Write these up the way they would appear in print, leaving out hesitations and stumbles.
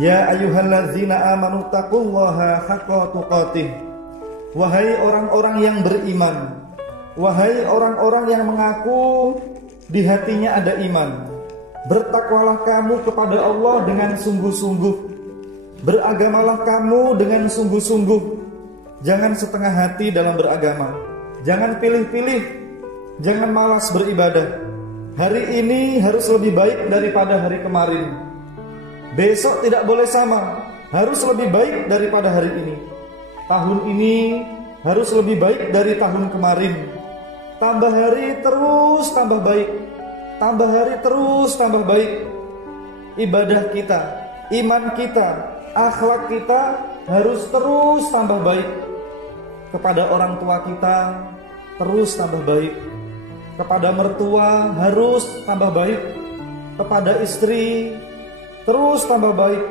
Ya ayyuhalladzina amanu taqullaha haqqa tuqatih. Wahai orang-orang yang beriman, wahai orang-orang yang mengaku di hatinya ada iman, bertakwalah kamu kepada Allah dengan sungguh-sungguh. Beragamalah kamu dengan sungguh-sungguh. Jangan setengah hati dalam beragama. Jangan pilih-pilih. Jangan malas beribadah. Hari ini harus lebih baik daripada hari kemarin. Besok tidak boleh sama, harus lebih baik daripada hari ini. Tahun ini harus lebih baik dari tahun kemarin. Tambah hari terus tambah baik. Tambah hari terus tambah baik. Ibadah kita, iman kita, akhlak kita harus terus tambah baik. Kepada orang tua kita terus tambah baik. Kepada mertua harus tambah baik. Kepada istri terus tambah baik.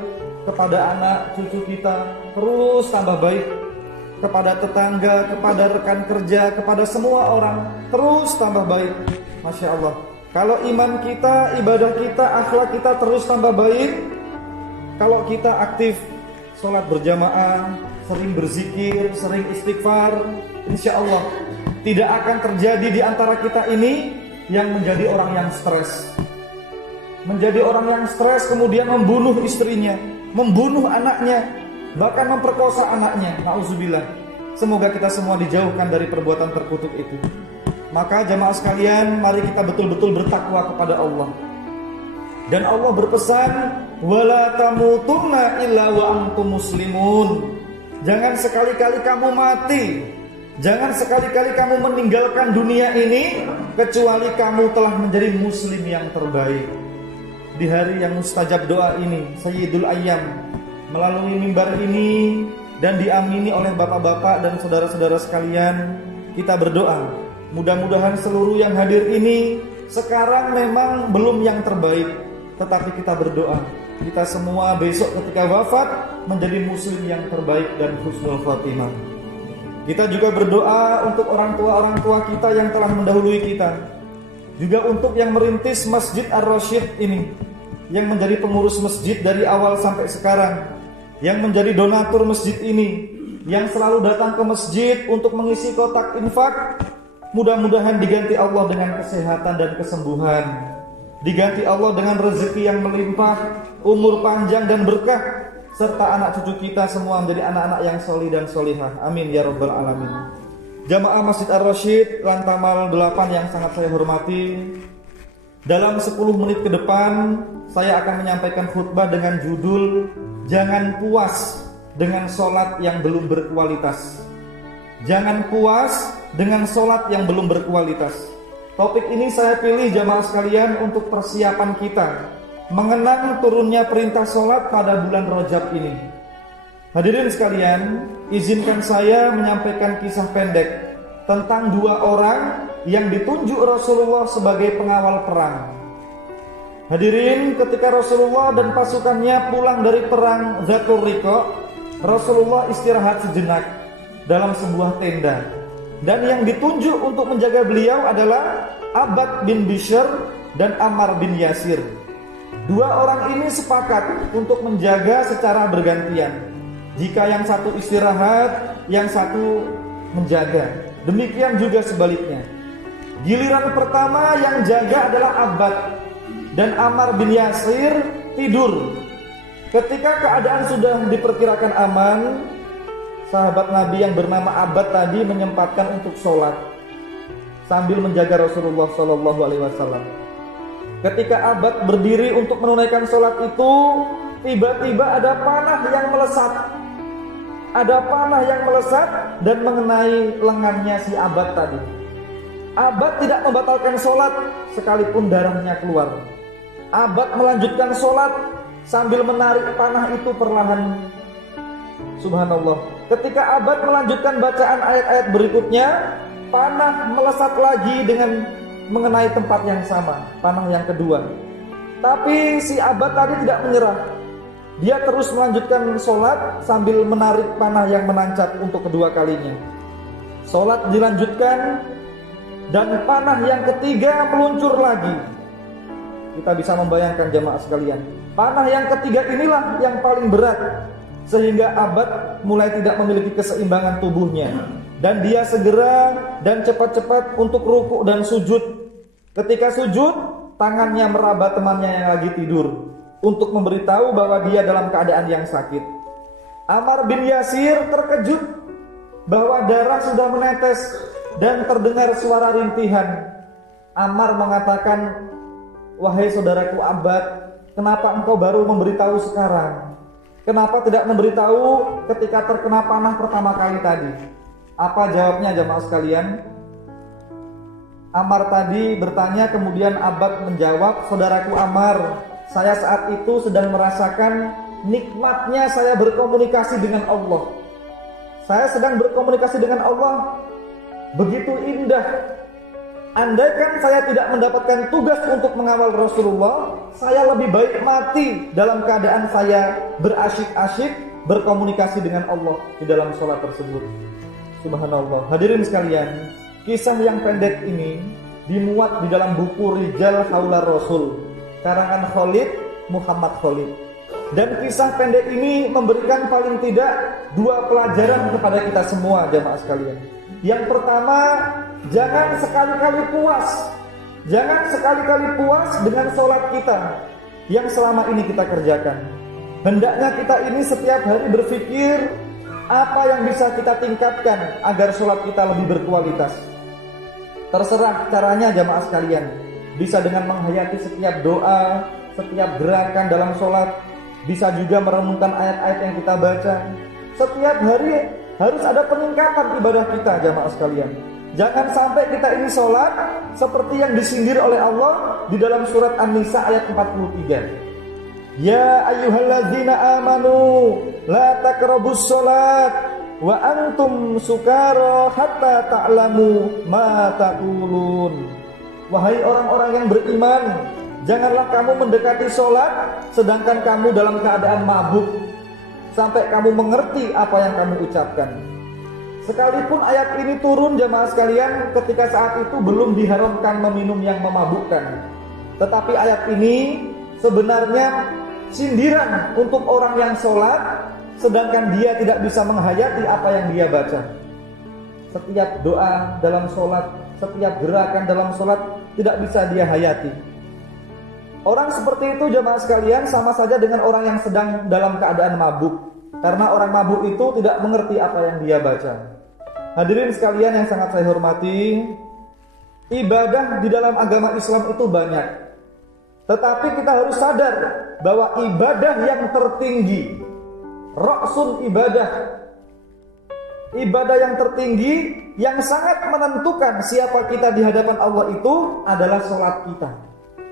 Kepada anak cucu kita terus tambah baik. Kepada tetangga, kepada rekan kerja, kepada semua orang terus tambah baik. Masya Allah. Kalau iman kita, ibadah kita, akhlak kita terus tambah baik, kalau kita aktif sholat berjamaah, sering berzikir, sering istighfar, insya Allah tidak akan terjadi di antara kita ini yang menjadi orang yang stres. Menjadi orang yang stres kemudian membunuh istrinya, membunuh anaknya, bahkan memperkosa anaknya. Na'udzubillah. Semoga kita semua dijauhkan dari perbuatan terkutuk itu. Maka jamaah sekalian, mari kita betul-betul bertakwa kepada Allah. Dan Allah berpesan, wala tamutunna illa wa antum muslimun. Jangan sekali-kali kamu mati, jangan sekali-kali kamu meninggalkan dunia ini kecuali kamu telah menjadi muslim yang terbaik. Di hari yang mustajab doa ini, Sayyidul Ayyam, melalui mimbar ini dan diamini oleh bapak-bapak dan saudara-saudara sekalian, kita berdoa. Mudah-mudahan seluruh yang hadir ini sekarang memang belum yang terbaik, tetapi kita berdoa kita semua besok ketika wafat menjadi muslim yang terbaik dan husnul khotimah. Kita juga berdoa untuk orang tua kita yang telah mendahului kita, juga untuk yang merintis Masjid Ar-Rasyid ini, yang menjadi pengurus masjid dari awal sampai sekarang, yang menjadi donatur masjid ini, yang selalu datang ke masjid untuk mengisi kotak infak. Mudah-mudahan diganti Allah dengan kesehatan dan kesembuhan, diganti Allah dengan rezeki yang melimpah, umur panjang dan berkah, serta anak cucu kita semua menjadi anak-anak yang solih dan solihah. Amin ya rabbal alamin. Jamaah Masjid Ar-Rasyid Lantamal 8 yang sangat saya hormati, dalam 10 menit ke depan saya akan menyampaikan khutbah dengan judul Jangan puas dengan sholat yang belum berkualitas. Jangan puas dengan sholat yang belum berkualitas. Topik ini saya pilih jamaah sekalian untuk persiapan kita mengenang turunnya perintah sholat pada bulan Rajab ini. Hadirin sekalian, izinkan saya menyampaikan kisah pendek tentang 2 orang yang ditunjuk Rasulullah sebagai pengawal perang. Hadirin, ketika Rasulullah dan pasukannya pulang dari perang Dzatur Riqa, Rasulullah istirahat sejenak dalam sebuah tenda. Dan yang ditunjuk untuk menjaga beliau adalah Abbad bin Bishr dan Ammar bin Yasir. 2 orang ini sepakat untuk menjaga secara bergantian. Jika yang satu istirahat, yang satu menjaga. Demikian juga sebaliknya. Giliran pertama yang jaga adalah Abbad, dan Ammar bin Yasir tidur. Ketika keadaan sudah diperkirakan aman, sahabat Nabi yang bernama Abbad tadi menyempatkan untuk sholat sambil menjaga Rasulullah SAW. Ketika Abbad berdiri untuk menunaikan sholat itu, tiba-tiba ada panah yang melesat. Ada panah yang melesat dan mengenai lengannya si Abbad tadi. Abbad tidak membatalkan sholat sekalipun darahnya keluar. Abbad melanjutkan sholat sambil menarik panah itu perlahan. Subhanallah. Ketika Abbad melanjutkan bacaan ayat-ayat berikutnya, panah melesat lagi dengan mengenai tempat yang sama, panah yang kedua. Tapi si Abbad tadi tidak menyerah. Dia terus melanjutkan sholat sambil menarik panah yang menancap untuk kedua kalinya. Sholat dilanjutkan dan panah yang ketiga meluncur lagi. Kita bisa membayangkan jamaah sekalian, Panah yang ketiga inilah yang paling berat, sehingga abad mulai tidak memiliki keseimbangan tubuhnya, dan dia segera dan cepat-cepat untuk ruku dan sujud. Ketika sujud, tangannya meraba temannya yang lagi tidur untuk memberitahu bahwa dia dalam keadaan yang sakit. Ammar bin Yasir terkejut bahwa darah sudah menetes dan terdengar suara rintihan. Ammar mengatakan, "Wahai saudaraku Abbad, kenapa engkau baru memberitahu sekarang? Kenapa tidak memberitahu ketika terkena panah pertama kali tadi?" Apa jawabnya jamaah sekalian? Ammar tadi bertanya, kemudian Abbad menjawab, "Saudaraku Ammar, saya saat itu sedang merasakan nikmatnya saya berkomunikasi dengan Allah. Saya sedang berkomunikasi dengan Allah, begitu indah. Andaikan saya tidak mendapatkan tugas untuk mengawal Rasulullah, saya lebih baik mati dalam keadaan saya berasyik-asyik berkomunikasi dengan Allah di dalam sholat tersebut." Subhanallah. Hadirin sekalian, kisah yang pendek ini dimuat di dalam buku Rijal Haular Rasul karangan Khalid Muhammad Khalid. Dan kisah pendek ini memberikan paling tidak 2 pelajaran kepada kita semua jamaah sekalian. Yang pertama, jangan sekali-kali puas. Jangan sekali-kali puas dengan sholat kita yang selama ini kita kerjakan. Hendaknya kita ini setiap hari berpikir apa yang bisa kita tingkatkan agar sholat kita lebih berkualitas. Terserah caranya jamaah sekalian. Bisa dengan menghayati setiap doa, setiap gerakan dalam sholat. Bisa juga merenungkan ayat-ayat yang kita baca. Setiap hari harus ada peningkatan ibadah kita jamaah sekalian. Jangan sampai kita ini sholat seperti yang disindir oleh Allah di dalam surat An-Nisa ayat 43. Ya ayyuhalladzina amanu la taqrabus sholat wa antum sukara hatta ta'lamu ma taqulun. Wahai orang-orang yang beriman, janganlah kamu mendekati sholat sedangkan kamu dalam keadaan mabuk, sampai kamu mengerti apa yang kamu ucapkan. Sekalipun ayat ini turun jamaah sekalian ketika saat itu belum diharamkan meminum yang memabukkan, tetapi ayat ini sebenarnya sindiran untuk orang yang sholat sedangkan dia tidak bisa menghayati apa yang dia baca. Setiap doa dalam sholat, setiap gerakan dalam sholat tidak bisa dia hayati. Orang seperti itu jamaah sekalian sama saja dengan orang yang sedang dalam keadaan mabuk, karena orang mabuk itu tidak mengerti apa yang dia baca. Hadirin sekalian yang sangat saya hormati, ibadah di dalam agama Islam itu banyak, tetapi kita harus sadar bahwa ibadah yang tertinggi, ra'sul ibadah, ibadah yang tertinggi yang sangat menentukan siapa kita di hadapan Allah itu adalah sholat kita.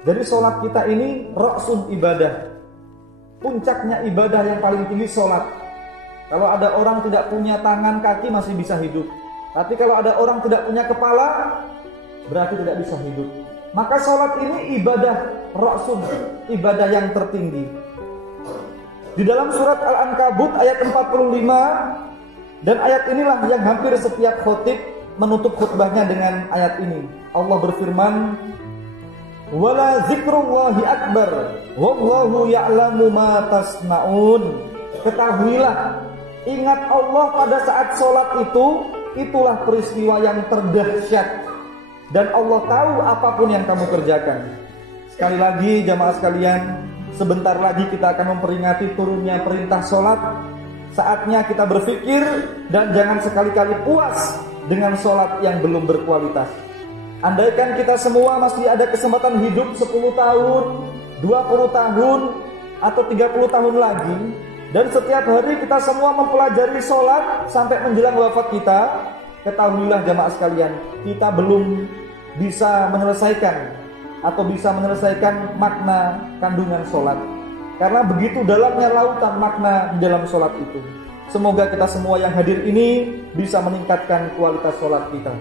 Jadi sholat kita ini ra'sul ibadah, puncaknya ibadah yang paling tinggi sholat. Kalau ada orang tidak punya tangan, kaki masih bisa hidup, tapi kalau ada orang tidak punya kepala berarti tidak bisa hidup. Maka sholat ini ibadah ra'sul, ibadah yang tertinggi. Di dalam surat Al-Ankabut ayat 45, dan ayat inilah yang hampir setiap khotib menutup khutbahnya dengan ayat ini. Allah berfirman, wala zikrullahi akbar wallahu ya'lamu ma tasna'un. Ketahuilah, ingat Allah pada saat sholat itu, itulah peristiwa yang terdahsyat, dan Allah tahu apapun yang kamu kerjakan. Sekali lagi jamaah sekalian, sebentar lagi kita akan memperingati turunnya perintah sholat. Saatnya kita berpikir dan jangan sekali-kali puas dengan sholat yang belum berkualitas. Andaikan kita semua masih ada kesempatan hidup 10 tahun, 20 tahun, atau 30 tahun lagi, dan setiap hari kita semua mempelajari sholat sampai menjelang wafat kita, ketahuilah jamaah sekalian, kita belum bisa menyelesaikan atau bisa menyelesaikan makna kandungan sholat. Karena begitu dalamnya lautan makna di dalam sholat itu. Semoga kita semua yang hadir ini bisa meningkatkan kualitas sholat kita.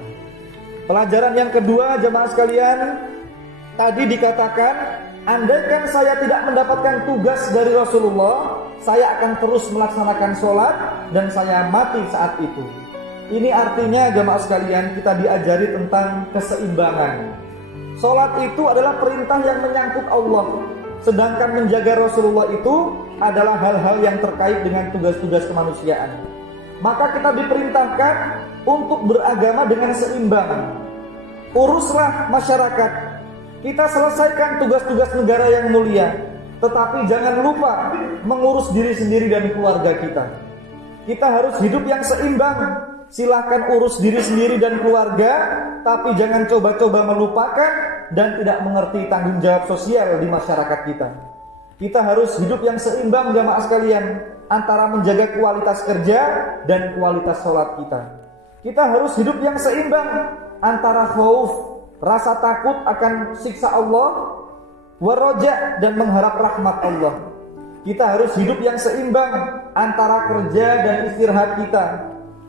Pelajaran yang kedua jamaah sekalian, tadi dikatakan, andaikan saya tidak mendapatkan tugas dari Rasulullah, saya akan terus melaksanakan sholat dan saya mati saat itu. Ini artinya jamaah sekalian, kita diajari tentang keseimbangan. Sholat itu adalah perintah yang menyangkut Allah. Sedangkan menjaga Rasulullah itu adalah hal-hal yang terkait dengan tugas-tugas kemanusiaan. Maka kita diperintahkan untuk beragama dengan seimbang. Uruslah masyarakat. Kita selesaikan tugas-tugas negara yang mulia, tetapi jangan lupa mengurus diri sendiri dan keluarga kita. Kita harus hidup yang seimbang. Silahkan urus diri sendiri dan keluarga, tapi jangan coba-coba melupakan dan tidak mengerti tanggung jawab sosial di masyarakat kita. Kita harus hidup yang seimbang jamaah sekalian, antara menjaga kualitas kerja dan kualitas sholat kita. Kita harus hidup yang seimbang antara khauf, rasa takut akan siksa Allah, waraja, dan mengharap rahmat Allah. Kita harus hidup yang seimbang antara kerja dan istirahat kita.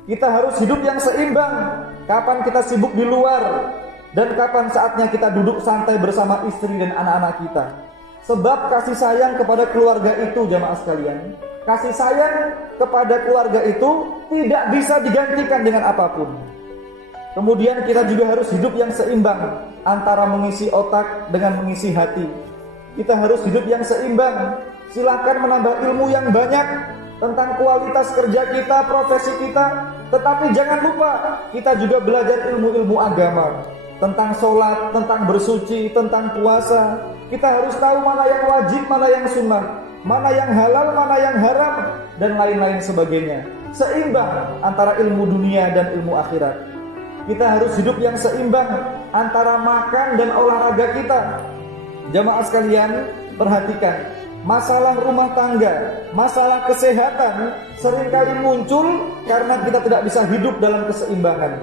Kita harus hidup yang seimbang, kapan kita sibuk di luar dan kapan saatnya kita duduk santai bersama istri dan anak-anak kita. Sebab kasih sayang kepada keluarga itu jamaah sekalian, kasih sayang kepada keluarga itu tidak bisa digantikan dengan apapun. Kemudian kita juga harus hidup yang seimbang antara mengisi otak dengan mengisi hati. Kita harus hidup yang seimbang. Silahkan menambah ilmu yang banyak tentang kualitas kerja kita, profesi kita, tetapi jangan lupa kita juga belajar ilmu-ilmu agama, tentang sholat, tentang bersuci, tentang puasa. Kita harus tahu mana yang wajib, mana yang sunnah, mana yang halal, mana yang haram, dan lain-lain sebagainya. Seimbang antara ilmu dunia dan ilmu akhirat. Kita harus hidup yang seimbang antara makan dan olahraga kita. Jamaah sekalian, perhatikan, masalah rumah tangga, masalah kesehatan seringkali muncul karena kita tidak bisa hidup dalam keseimbangan.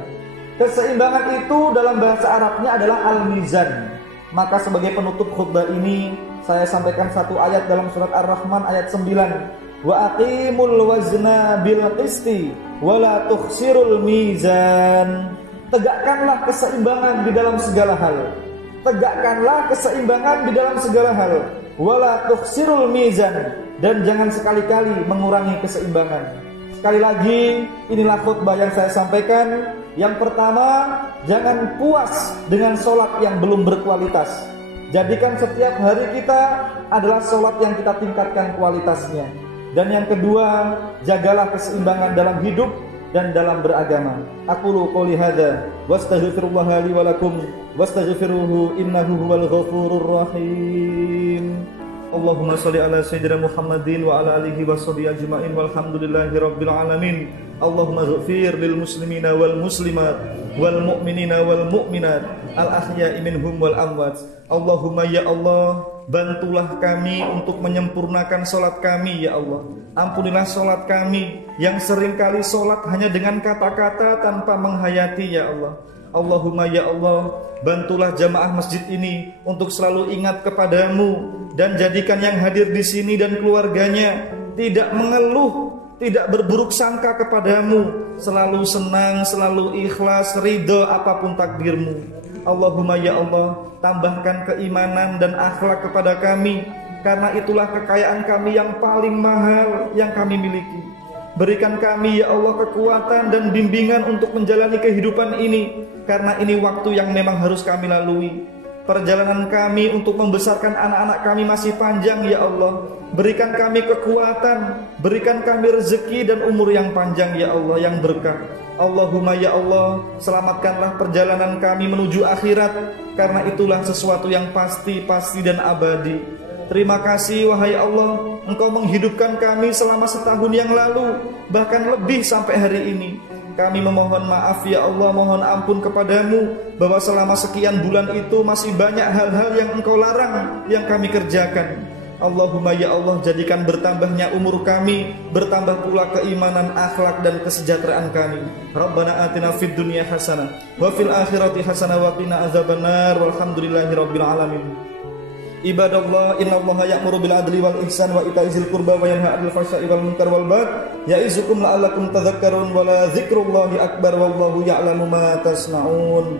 Keseimbangan itu dalam bahasa Arabnya adalah al-mizan. Maka sebagai penutup khutbah ini, saya sampaikan satu ayat dalam surat Ar-Rahman ayat 9. Wa aqimul wazna bil qisti wa la tukhsirul mizan. Tegakkanlah keseimbangan di dalam segala hal. Tegakkanlah keseimbangan di dalam segala hal. Wala tukhsirul mizan, dan jangan sekali-kali mengurangi keseimbangan. Sekali lagi, inilah khutbah yang saya sampaikan. Yang pertama, jangan puas dengan sholat yang belum berkualitas. Jadikan setiap hari kita adalah sholat yang kita tingkatkan kualitasnya. Dan yang kedua, jagalah keseimbangan dalam hidup dan dalam beragama. Aqulu qouli hadza wastaghfirullaha li wa lakum wastaghfiruhu innahu huwal ghafurur rahim. Allahumma shalli ala sayyidina Muhammadin wa ala alihi wa sahbihi ajma'in walhamdulillahi rabbil alamin. Allahumma ighfir lil muslimina wal muslimat wal mu'minina wal mu'minat al ahya'i minhum wal amwat. Allahumma ya Allah, bantulah kami untuk menyempurnakan salat kami ya Allah. Ampunilah salat kami yang seringkali salat hanya dengan kata-kata tanpa menghayati ya Allah. Allahumma ya Allah, bantulah jamaah masjid ini untuk selalu ingat kepadamu dan jadikan yang hadir di sini dan keluarganya tidak mengeluh, tidak berburuk sangka kepadamu, selalu senang, selalu ikhlas, ridho apapun takdirmu. Allahumma ya Allah, tambahkan keimanan dan akhlak kepada kami, karena itulah kekayaan kami yang paling mahal yang kami miliki. Berikan kami ya Allah kekuatan dan bimbingan untuk menjalani kehidupan ini, karena ini waktu yang memang harus kami lalui. Perjalanan kami untuk membesarkan anak-anak kami masih panjang ya Allah. Berikan kami kekuatan, berikan kami rezeki dan umur yang panjang ya Allah, yang berkah. Allahumma ya Allah, selamatkanlah perjalanan kami menuju akhirat, karena itulah sesuatu yang pasti dan abadi. Terima kasih wahai Allah, Engkau menghidupkan kami selama setahun yang lalu, bahkan lebih sampai hari ini. Kami memohon maaf ya Allah, mohon ampun kepadamu bahwa selama sekian bulan itu masih banyak hal-hal yang Engkau larang yang kami kerjakan. Allahumma ya Allah, jadikan bertambahnya umur kami, bertambah pula keimanan, akhlak dan kesejahteraan kami. Rabbana atina fid dunya hasanah wa fil akhirati hasanah wa qina azabannar walhamdulillahi rabbil alamin. Ibadallah, innallaha ya'muru bil adli wal ihsan wa ita'i dzil qurba wa yanha 'anil fahsya'i wal munkar wal baghi ya'izukum la'allakum tadhakkarun wa la dzikrullahi akbar wallahu ya'lamu ma tasna'un.